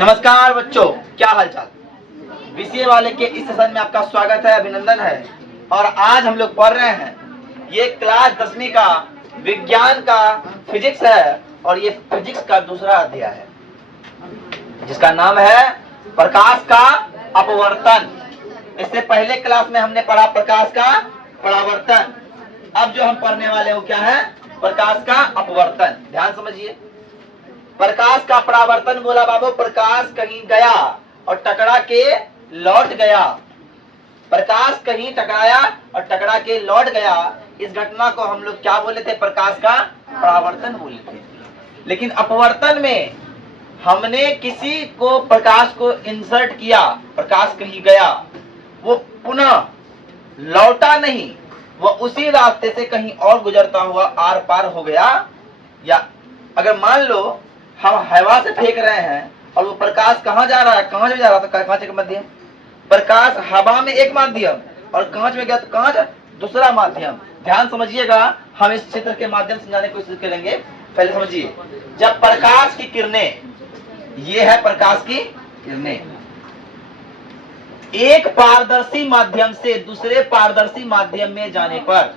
नमस्कार बच्चों, क्या हालचाल। बीसीए वाले के इस सेशन में आपका स्वागत है, अभिनंदन है। और आज हम लोग पढ़ रहे हैं, ये क्लास 10वीं का विज्ञान का फिजिक्स है और ये फिजिक्स का दूसरा अध्याय है जिसका नाम है प्रकाश का अपवर्तन। इससे पहले क्लास में हमने पढ़ा प्रकाश का परावर्तन। अब जो हम पढ़ने वाले हो क्या है, प्रकाश का अपवर्तन। ध्यान समझिए, प्रकाश का परावर्तन बोला बाबू, प्रकाश कहीं गया और टकरा के लौट गया। प्रकाश कहीं टकराया और टकरा के लौट गया, इस घटना को हम लोग क्या बोले थे, प्रकाश का परावर्तन बोले थे। लेकिन अपवर्तन में हमने किसी को प्रकाश को इंसर्ट किया, प्रकाश कहीं गया, वो पुनः लौटा नहीं, वो उसी रास्ते से कहीं और गुजरता हुआ आर पार हो गया। या अगर मान लो हम हवा से फेंक रहे हैं और वो प्रकाश कहाँ जा रहा है, कांच में जा रहा था, कांच का माध्यम, प्रकाश हवा में एक माध्यम और कांच में गया तो कांच दूसरा माध्यम। ध्यान समझिएगा, हम इस चित्र के माध्यम से समझाने की कोशिश करेंगे। पहले समझिए, जब प्रकाश की किरणें, ये है प्रकाश की किरणें, एक पारदर्शी माध्यम से दूसरे पारदर्शी माध्यम में जाने पर,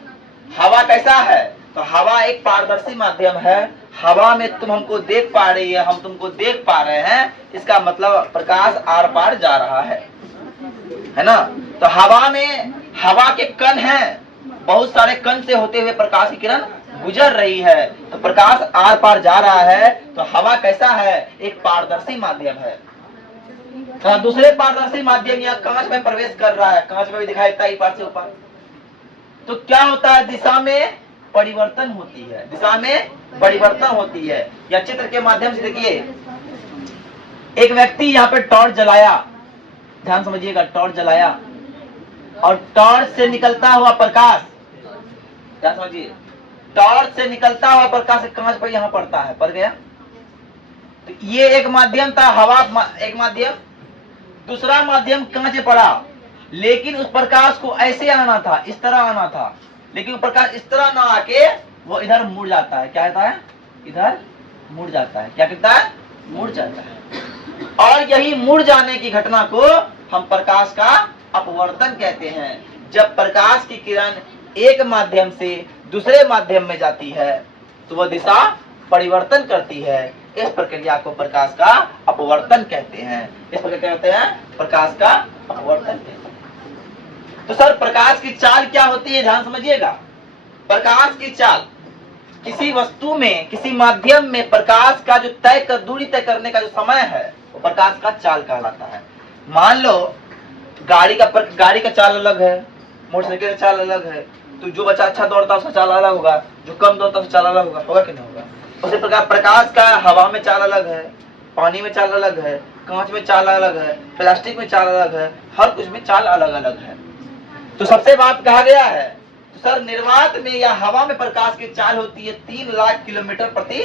हवा कैसा है, तो हवा एक पारदर्शी माध्यम है। हवा में तुम हमको देख पा रही है, हम तुमको देख पा रहे हैं, इसका मतलब प्रकाश आर पार जा रहा है ना। तो हवा में हवा के कण हैं, बहुत सारे कण से होते हुए प्रकाश की किरण गुजर रही है, तो प्रकाश आर पार जा रहा है। तो हवा कैसा है, एक पारदर्शी माध्यम है। तो दूसरे पारदर्शी माध्यम या कांच में प्रवेश कर रहा है, कांच में भी दिखाई देता है पार से ऊपर। तो क्या होता है, दिशा में परिवर्तन होती है, दिशा में परिवर्तन होती है। या चित्र के माध्यम से देखिए, एक व्यक्ति यहाँ पे टॉर्च जलाया, ध्यान समझिएगा, टॉर्च जलाया और टॉर्च से निकलता हुआ प्रकाश, ध्यान समझिए, टॉर्च से निकलता हुआ प्रकाश कांच पर यहाँ पड़ता है, पड़ गया। तो ये एक माध्यम था, हवा एक माध्यम, दूसरा माध्यम कांच में पड़ा। लेकिन उस प्रकाश को ऐसे आना था, इस तरह आना था, लेकिन प्रकाश इस तरह ना आके वो इधर मुड़ जाता है। क्या कहता है, इधर मुड़ जाता है। क्या कहता है, मुड़ जाता है। और यही मुड़ जाने की घटना को हम प्रकाश का अपवर्तन कहते हैं। जब प्रकाश की किरण एक माध्यम से दूसरे माध्यम में जाती है तो वह दिशा परिवर्तन करती है। इस प्रक्रिया को प्रकाश का अपवर्तन कहते हैं। इस प्रक्रिया कहते हैं प्रकाश का अपवर्तन कहते हैं। तो सर, प्रकाश की चाल क्या होती है, ध्यान समझिएगा। प्रकाश की चाल, किसी वस्तु में, किसी माध्यम में प्रकाश का जो दूरी तय करने का जो समय है, वो प्रकाश का चाल कहलाता है। मान लो गाड़ी का चाल अलग है, मोटरसाइकिल का चाल अलग है। तो जो बच्चा अच्छा दौड़ता है उसका चाल अलग होगा, जो कम दौड़ता है उसका चाल अलग होगा कि नहीं होगा। उसी प्रकार प्रकाश का हवा में चाल अलग है, पानी में चाल अलग है, कांच में चाल अलग है, प्लास्टिक में चाल अलग है, हर कुछ में चाल अलग अलग है। तो सबसे बात कहा गया है, तो सर निर्वात में या हवा में प्रकाश की चाल होती है 3 लाख किलोमीटर प्रति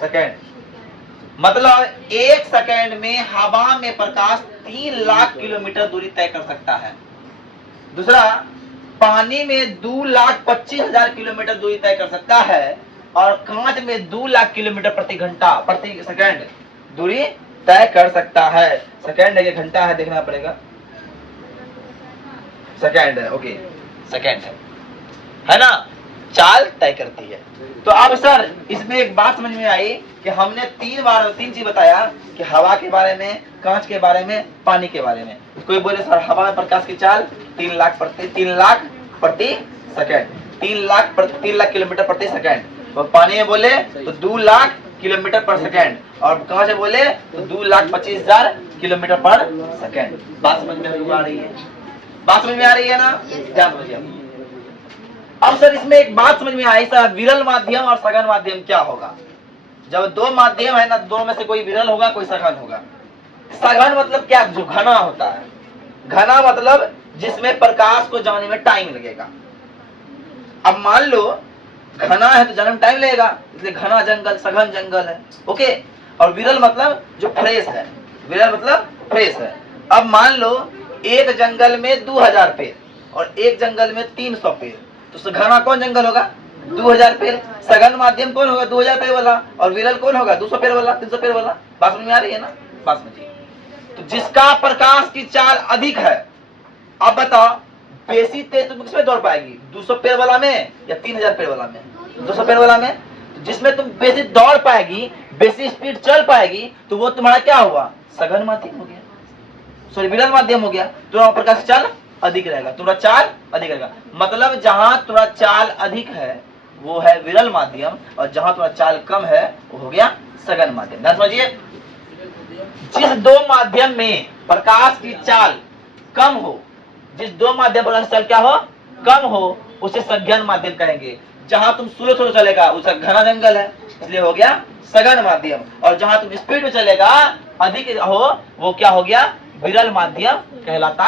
सेकेंड। मतलब 1 सेकेंड में हवा में प्रकाश 3 लाख किलोमीटर दूरी तय कर सकता है। दूसरा, पानी में 2,25,000 किलोमीटर दूरी तय कर सकता है और कांच में 2 लाख किलोमीटर प्रति सेकेंड दूरी तय कर सकता है। सेकेंड है, घंटा है, देखना पड़ेगा। सेकेंड है, ओके, सेकेंड है ना, चाल तय करती है। तो अब सर इसमें एक बात समझ में आई कि हमने 3 चीज बताया कि हवा के बारे में, कांच के बारे में, पानी के बारे में। कोई बोले सर हवा में प्रकाश की चाल 3 लाख प्रति सेकेंड, 3 लाख किलोमीटर प्रति सेकेंड। और पानी में बोले तो 2 लाख किलोमीटर पर सेकेंड, और कांच में बोले तो 2,25,000 किलोमीटर पर सेकेंड। बात समझ में आ रही है, बात समझ में आ रही है ना, ध्यान समझिए। अब सर इसमें एक बात समझ में आई, सर विरल माध्यम और सघन माध्यम क्या होगा। जब 2 माध्यम है ना, दोनों में से कोई विरल होगा, कोई सघन होगा। सघन मतलब क्या, जो घना होता है। घना मतलब जिसमें प्रकाश को जाने में टाइम लगेगा। अब मान लो घना है तो जाने में टाइम लगेगा, इसलिए घना जंगल, सघन जंगल है, ओके। और विरल मतलब जो फ्रेश है, विरल मतलब फ्रेश है। अब मान लो एक जंगल में 2000 पेड़ और एक जंगल में 300 पेड़, तो घना कौन जंगल होगा, 2000 पेड़। सघन माध्यम कौन होगा, 2000 पेड़ वाला। और विरल कौन होगा, 200 पेड़ वाला, 300 पेड़ वाला। बात समझ में आ रही है ना, बात समझिए। तो जिसका प्रकाश की चाल अधिक है, अब बताओ बेसी तेज तुम किसमें दौड़ पाएगी, 200 पेड़ वाला में या 3000 पेड़ वाला में? 200 पेड़ वाला में। तो जिसमें तुम बेसी दौड़ पाएगी, बेसी स्पीड चल पाएगी, तो वो तुम्हारा क्या हुआ, सघन माध्यम हो गया, सॉरी विरल माध्यम हो गया। तुम्हारा प्रकाश की चाल अधिक रहेगा, तुम्हारा चाल अधिक रहेगा। मतलब जहां तुम्हारा चाल अधिक है वो है विरल माध्यम, और जहां तुम्हारा चाल कम है वो हो गया सघन माध्यम। ध्यान समझिए, जिस दो माध्यम में प्रकाश की चाल कम हो, जिस दो माध्यम प्रकाश की चाल क्या हो, कम हो, उसे सघन माध्यम कहेंगे। जहां तुम स्लो स्लो चलेगा उसका घना जंगल है, इसलिए हो गया सघन माध्यम। और जहां तुम स्पीड में चलेगा अधिक हो, वो क्या हो गया, विरल माध्यम कहलाता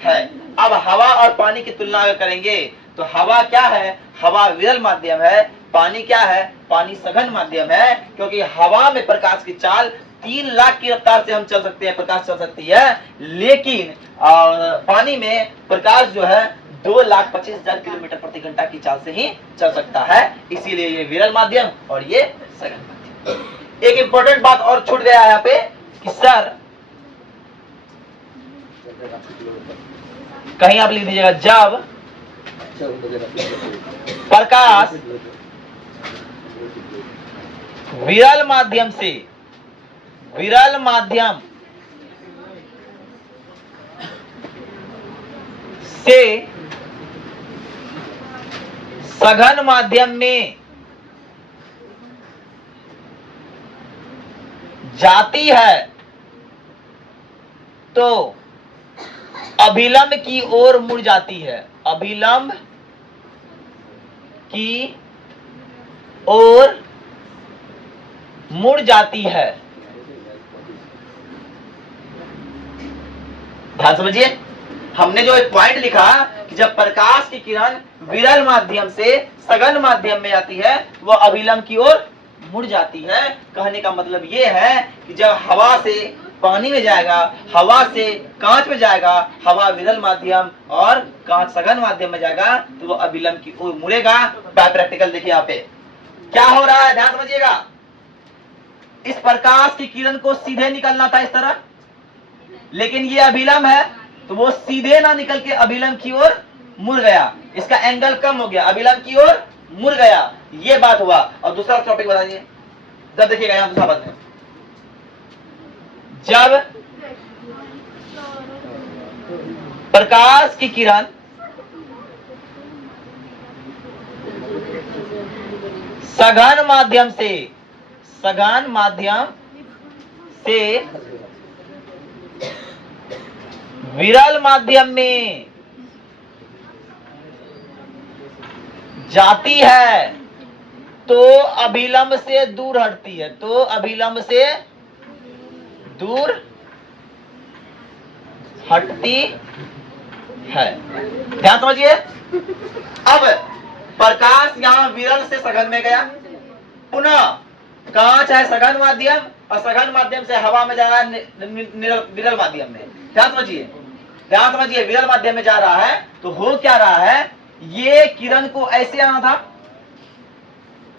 है। अब हवा और पानी की तुलना अगर करेंगे तो हवा क्या है, हवा विरल माध्यम है, पानी क्या है, पानी सघन माध्यम है। क्योंकि हवा में प्रकाश की चाल 3 लाख की रफ्तार से हम चल सकते हैं, प्रकाश चल सकती है, लेकिन पानी में प्रकाश जो है 2,25,000 किलोमीटर प्रति घंटा की चाल से ही चल सकता है। इसीलिए ये विरल माध्यम और ये सघन माध्यम। एक इंपॉर्टेंट बात और छूट गया है यहाँ पे कि सर कहीं आप लिख दीजिएगा, जब प्रकाश विरल माध्यम से सघन माध्यम में जाती है तो अभिलंब की ओर मुड़ जाती है, अभिलंब की ओर मुड़ जाती है। ध्यान समझिए, हमने जो एक पॉइंट लिखा कि जब प्रकाश की किरण विरल माध्यम से सघन माध्यम में आती है वह अभिलंब की ओर मुड़ जाती है। कहने का मतलब यह है कि जब हवा से पानी में जाएगा, हवा से कांच में जाएगा, हवा विरल माध्यम और कांच सघन माध्यम में जाएगा तो वो अभिलंब की ओर मुड़ेगा। प्रैक्टिकल देखिए यहाँ पे क्या हो रहा है, ध्यान समझिएगा। इस प्रकाश की किरण को सीधे निकलना था इस तरह, लेकिन ये अभिलंब है तो वो सीधे ना निकल के अभिलंब की ओर मुड़ गया, इसका एंगल कम हो गया, अभिलंब की ओर मुड़ गया, ये बात हुआ। और दूसरा टॉपिक बताइए, जब देखिएगा यहां दूसरा बात है, जब प्रकाश की किरण सघन माध्यम से विरल माध्यम में जाती है तो अभिलंब से दूर हटती है, तो अभिलंब से दूर हटती है। ध्यान समझिए। अब प्रकाश यहां विरल से सघन में गया, पुनः कांच है सघन माध्यम और सघन माध्यम से हवा में जा रहा है विरल माध्यम में। ध्यान समझिए, विरल माध्यम में जा रहा है तो हो क्या रहा है, ये किरण को ऐसे आना था,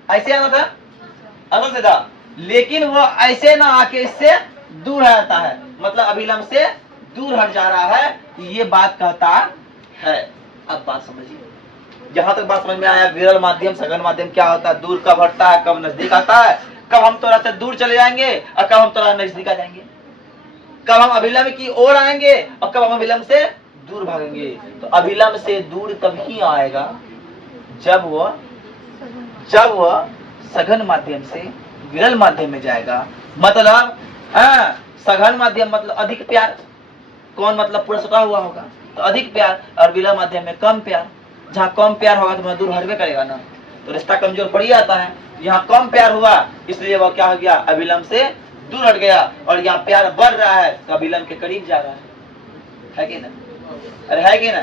असल से था, लेकिन वो ऐसे ना आके इससे दूर हटता है, मतलब अभिलंब से दूर हट जा रहा है, ये बात कहता है। अब बात समझिए, जहां तक बात समझ में आया, विरल माध्यम सघन माध्यम क्या होता है, दूर कब हटता है, कब नजदीक आता है, कब हम थोड़ा सा दूर चले जाएंगे और कब हम थोड़ा नजदीक आ जाएंगे, कब हम अभिलंब की ओर आएंगे और कब हम अभिलंब से दूर भागेंगे। तो अभिलंब से दूर तभी आएगा जब वह सघन माध्यम से विरल माध्यम में जाएगा। मतलब सघन माध्यम मतलब अधिक प्यार, कौन मतलब पूरा सता हुआ होगा तो अधिक प्यार, और विरल माध्यम में कम प्यार। जहाँ कम प्यार होगा तो वह दूर हटवे करेगा ना, तो रिश्ता कमजोर पड़ जाता है। यहाँ कम प्यार हुआ इसलिए वह क्या हो गया, अभिलंब से दूर हट गया, और यहाँ प्यार बढ़ रहा है तो अभिलंब के करीब जा रहा है कि ना, अरे है कि ना,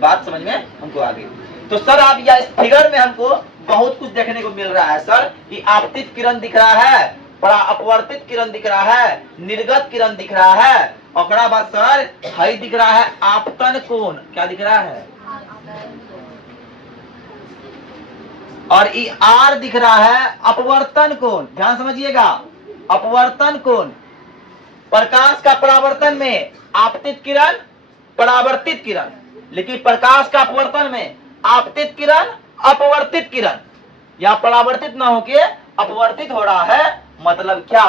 बात समझ में हमको आ गई। तो सर आप या इस फिगर में हमको बहुत कुछ देखने को मिल रहा है सर, कि आपतित किरण दिख रहा है, बड़ा अपवर्तित किरण दिख रहा है, निर्गत किरण दिख रहा है, और बाद सर हाई दिख रहा है आपतन कोण, क्या दिख रहा है, और आर दिख रहा है अपवर्तन कोण। ध्यान समझिएगा, अपवर्तन कोण, प्रकाश का परावर्तन में आपतित किरण, परावर्तित किरण, लेकिन प्रकाश का अपवर्तन में आपतित किरण, अपवर्तित किरण। या परावर्तित ना होके अपवर्तित हो रहा है, मतलब क्या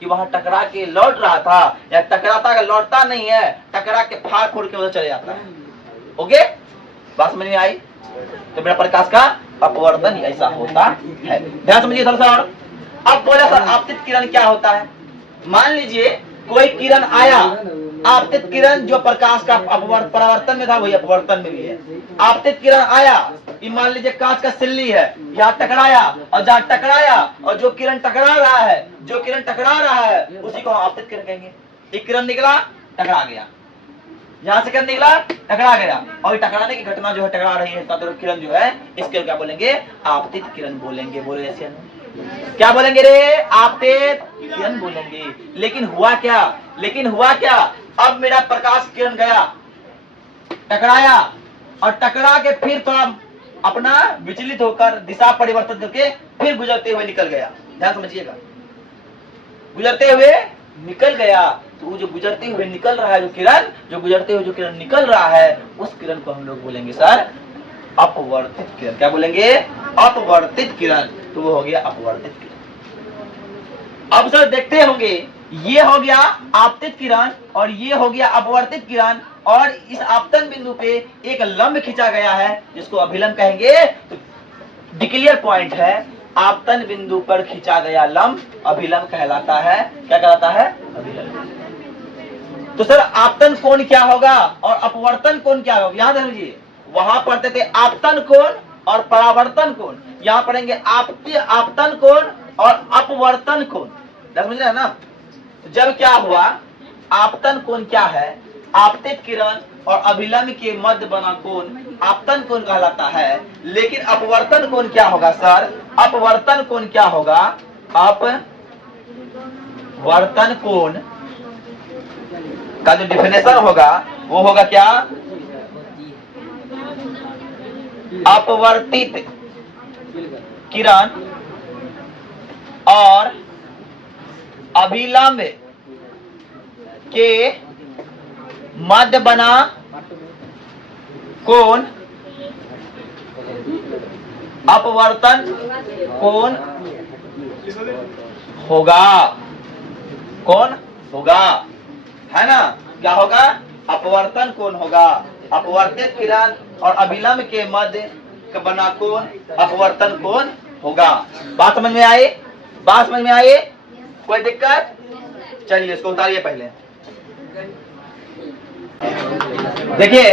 कि वहां टकरा के लौट रहा था, या टकराता का लौटता नहीं है, टकरा के फाड़ फोड़ के उधर चले जाता है। ओके, बात समझ में आई? तो मेरा प्रकाश का अपवर्तन ऐसा होता है। ध्यान समझिए थोड़ा सा और। अब बोला सर आपतित किरण क्या होता है? मान लीजिए कोई किरण आया, आपतित किरण जो प्रकाश का परावर्तन में था वही अपवर्तन में भी है। आपतित किरण आया, ये मान लीजिए कांच का सिल्ली है, यहाँ टकराया, और जहाँ टकराया और जो किरण टकरा रहा है, जो किरण टकरा रहा है उसी को हम आपतित किरण कहेंगे। एक किरण निकला, टकरा गया, यहाँ से किरण निकला, टकरा गया, और टकराने की घटना जो है, टकरा रही है किरण जो है, इसके क्या बोलेंगे? आपतित किरण बोलेंगे। बोलो ऐसे क्या बोलेंगे रे? आपतित किरण बोलेंगे। लेकिन हुआ क्या? लेकिन हुआ क्या? अब मेरा प्रकाश किरण गया, टकराया, और टकरा के फिर थोड़ा अपना विचलित होकर दिशा परिवर्तन करके फिर गुजरते हुए निकल गया। ध्यान समझिएगा, गुजरते हुए निकल गया। तो जो गुजरते हुए निकल रहा है जो किरण, जो गुजरते हुए जो किरण निकल रहा है, उस किरण को हम लोग बोलेंगे सर अपवर्तित किरण। क्या बोलेंगे? अपवर्तित किरण। तो वो हो गया अपवर्तित किरण। अब सर देखते होंगे, ये हो गया आपतित किरण और ये हो गया अपवर्तित किरण, और इस आपतन बिंदु पे एक लंब खींचा गया है जिसको अभिलंब कहेंगे। तो डिक्लियर पॉइंट है, आपतन बिंदु पर खींचा गया लंब अभिलंब कहलाता है। क्या कहलाता है? अभिलंब। तो सर आपतन कोण क्या होगा और अपवर्तन कोण क्या होगा? याद रखिए, वहां पढ़ते थे आपतन कोण और परावर्तन कोण, यहाँ पढ़ेंगे आपतन कोण और अपवर्तन कोण। समझ रहे हैं ना? तो जब क्या हुआ, आपतन कोण क्या है? आपतित किरण और अभिलंब के मध्य बना कोण आपतन कोण कहलाता है। लेकिन अपवर्तन कोण क्या होगा सर? अपवर्तन कोण क्या होगा? अपवर्तन कोण का जो डिफिनेशन होगा वो होगा क्या? अपवर्तित किरण और अभिलंब के मध्य बना कोण अपवर्तन कोण होगा। कौन होगा? है ना? क्या होगा? अपवर्तन कोण होगा। अपवर्तित किरण और अभिलंब के मध्य बना कोण अपवर्तन कोण होगा। बात समझ में आई? बात समझ में आई? कोई दिक्कत? चलिए इसको उतारिए पहले। देखिए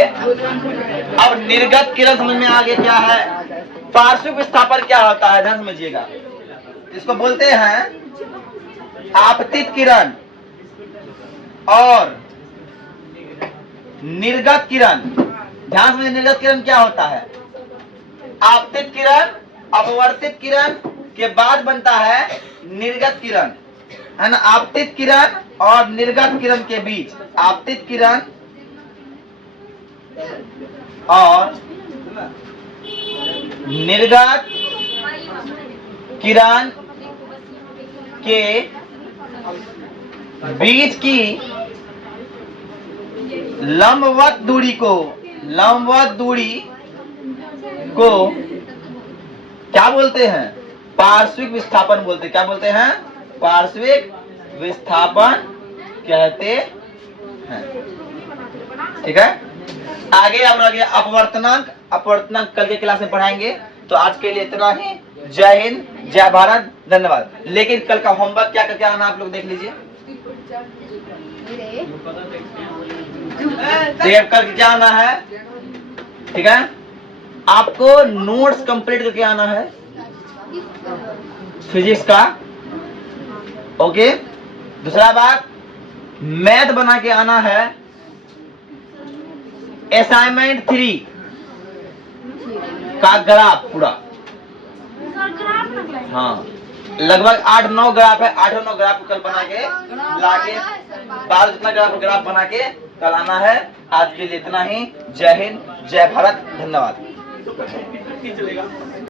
अब निर्गत किरण समझ में आ गया क्या है? पार्श्विक विस्थापन क्या होता है? ध्यान समझिएगा, इसको बोलते हैं आपतित किरण और निर्गत किरण। ध्यान से, निर्गत किरण क्या होता है? आपतित किरण अपवर्तित किरण के बाद बनता है निर्गत किरण, है ना? आपतित किरण और निर्गत किरण के बीच, आपतित किरण और निर्गत किरण के बीच की लंबवत दूरी को क्या बोलते हैं? पार्श्विक विस्थापन बोलते हैं। क्या बोलते हैं? पार्श्विक विस्थापन कहते हैं। ठीक है, आगे अब रह गया अपवर्तनांक। अपवर्तनांक कल के क्लास में पढ़ाएंगे। तो आज के लिए इतना ही। जय हिंद, जय भारत, धन्यवाद। लेकिन कल का होमवर्क क्या करके आना आप लोग देख लीजिए। कल क्या आना है? ठीक है, आपको नोट्स कंप्लीट करके आना है फिजिक्स का। ओके, दूसरा बात, मैथ बना के आना है असाइनमेंट 3 का ग्राफ पूरा। हाँ, लगभग 8-9 ग्राफ है। 8-9 ग्राफ को कल बना के लाके 12 जितना ग्राफ बना के कल आना है। आज के लिए इतना ही। जय हिंद, जय भारत, धन्यवाद।